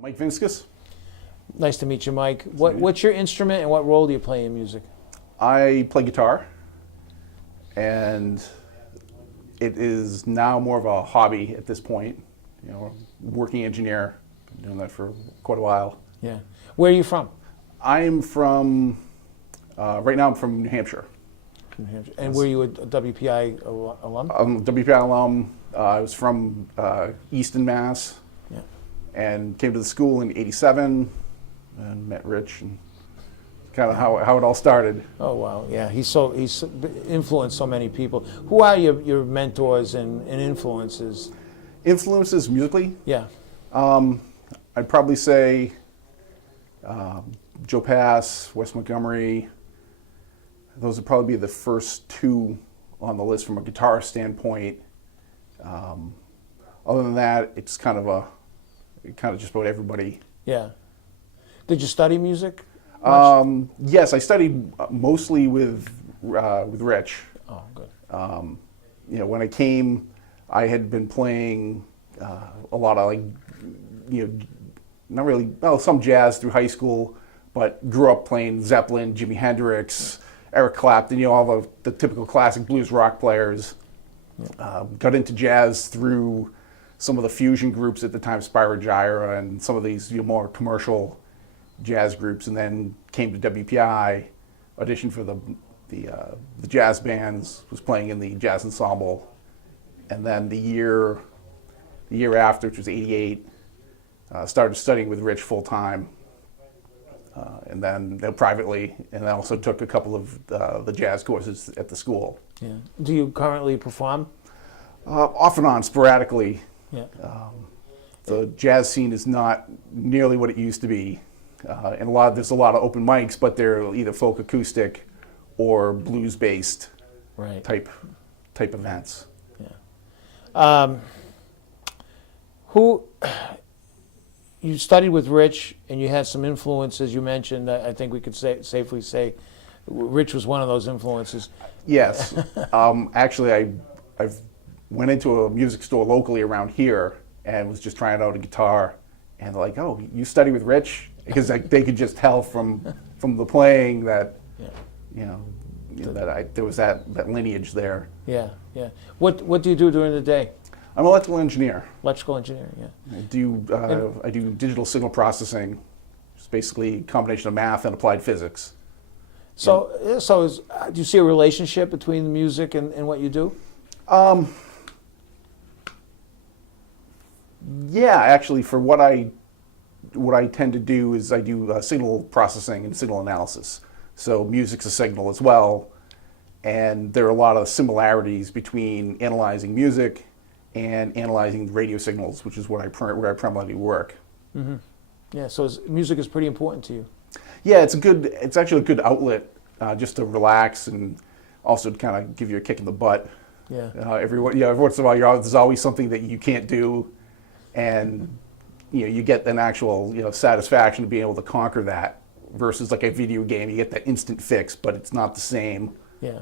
Mike Vinskus. Nice to meet you, Mike. What's your instrument and what role do you play in music? I play guitar, and it is now more of a hobby at this point. You know, working engineer, been doing that for quite a while. Yeah. Where are you from? I am from, right now I'm from New Hampshire. New Hampshire. And were you a WPI alum? I'm a WPI alum. I was from Easton, Mass. Yeah. And came to the school in '87 and met Rich, and kind of how it all started. Oh wow, yeah. He's influenced so many people. Who are your mentors and influences? Influences musically? Yeah. I'd probably say Joe Pass, Wes Montgomery. Those would probably be the first two on the list from a guitar standpoint. Other than that, it's kind of just about everybody. Yeah. Did you study music? Yes, I studied mostly with Rich. Oh, good. You know, when I came, I had been playing a lot of not really, well, some jazz through high school, but grew up playing Zeppelin, Jimi Hendrix, Eric Clapton, all the typical classic blues rock players. Yeah. Got into jazz through some of the fusion groups at the time, Spyro Gyra, and some of these more commercial jazz groups, and then came to WPI, auditioned for the jazz bands, was playing in the jazz ensemble, and then the year after, which was '88, started studying with Rich full time, and then privately, and I also took a couple of the jazz courses at the school. Yeah. Do you currently perform? Off and on, sporadically. Yeah. The jazz scene is not nearly what it used to be, and there's a lot of open mics, but they're either folk acoustic or blues based, right, type events. Yeah. You studied with Rich, and you had some influences. You mentioned, I think we could safely say, Rich was one of those influences. Yes. Actually, I went into a music store locally around here and was just trying out a guitar, and they're like, "Oh, you study with Rich?" Because they could just tell from the playing that, yeah, there was that lineage there. Yeah, yeah. What do you do during the day? I'm an electrical engineer. Electrical engineer, yeah. I do digital signal processing. It's basically a combination of math and applied physics. So, do you see a relationship between the music and what you do? Yeah, actually, for what I tend to do is I do signal processing and signal analysis. So music's a signal as well, and there are a lot of similarities between analyzing music and analyzing radio signals, which is where I primarily work. Mm-hmm. Yeah, so music is pretty important to you. Yeah, it's actually a good outlet just to relax and also to kind of give you a kick in the butt. Yeah. Every once in a while, there's always something that you can't do, and you get an actual satisfaction of being able to conquer that. Versus like a video game, you get that instant fix, but it's not the same. Yeah,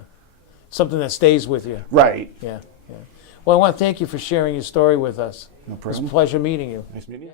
something that stays with you. Right. Yeah, yeah. Well, I want to thank you for sharing your story with us. No problem. It was a pleasure meeting you. Nice meeting you.